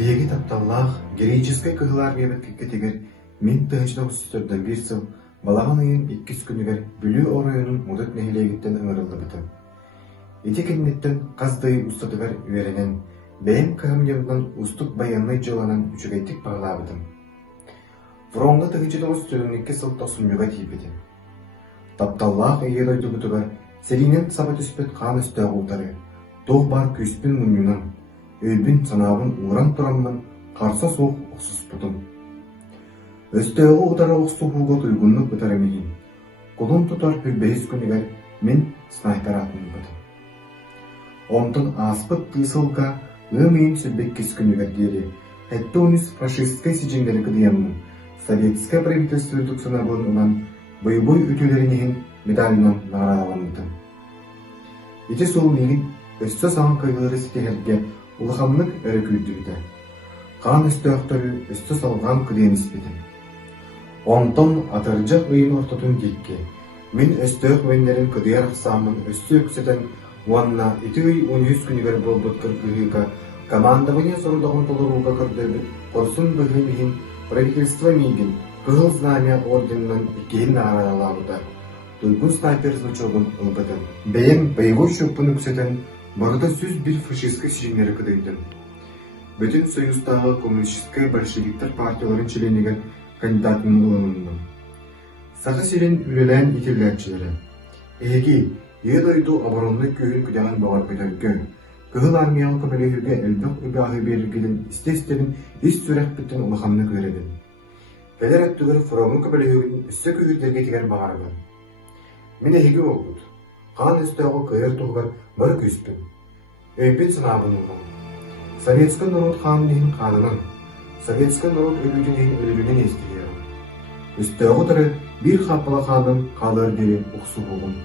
Беги тапталлах, героической кыгылар бебет кекетегер, мен тыгынчылык үстөрдөн бир сыл, балаган ыйын 2 күнүгер бүлүү оройунун мудат нехилегиттен ыңырылды бытым. Эти кеннеттен каздыйы устатыгар үеренен, бэйм кыгымневынан устук баянный жыланан үчүгейтик баглабытым. Фронга тыгынчылык үстөрдөнүкке сылта сумюга тийбедим. Тапталлах ыйыр ойдубутугар, селинен саба түспет кан өстө улдары, тоқ бар күспін мұнынан, өйбін санабын уран тұрамын, қарса соқ ұқсыз бұдым. Өстөгі ұдара ұқсу бұғыт ұйғынны бұтар әмейін. Құлын тұтар хүлбейіз күнігер мен снайпер атын бұдым. Онтын аспыт тысылға өмейін сүрбек кес күнігер делі, әтті оныз фашистскай сижеңдері кыдыямын, советская правительствөлдік санабын ұнан бой-бой өтелерінен медалынан нараламыдым. Ете сол менің өсті саған кайғылары сетегерге ұлғамлық әрі күйдірді. Қан өсті өқтөрі өсті салған күдеміз бедім. Онтон атыржақ ұйын ортотын дейкке. Мен өсті өкменлерін күдер қысамын өсті өксетен уанна еті өй 13 күнігер болбыт кіргіға командование сұрудағын толыруға кірді қорсын бұғымейін правительство мейгін кығыл знамя орденнан екейін аралабыда. Туйгун снайпер значогын ылбыдым. Бәйін боевой шөппін өксетен барыда сөз бір фашистскай сижеңері кыдайдым. Бүтін союздағы коммунистическая большевиктер партияларын членеген кандидатының ылынымның. Сақы сирен үлелән итерләтчілері. Эги, ел ойду оборонный күйін күдеген бағар көтөлгөн. Кығыл армиялы көмелегерге әлбіқ үбағы берілгеден істестерін ес сүрәк біттен ұлықамны көредін. Кәлер әттігір фронын көмелегерін үсті күйірдерге теген бағарымын. Мен әйгі оқыд. Қан үстіғі күйір тұғығар бір күспін. Өйбет сынабын ұлғын. Советский народ қанын қанынан, Советский народ өлүүден өлүүден естігерім. Үстіғі тұры бір қапылы қаным қалыр дере ұқсы болғын.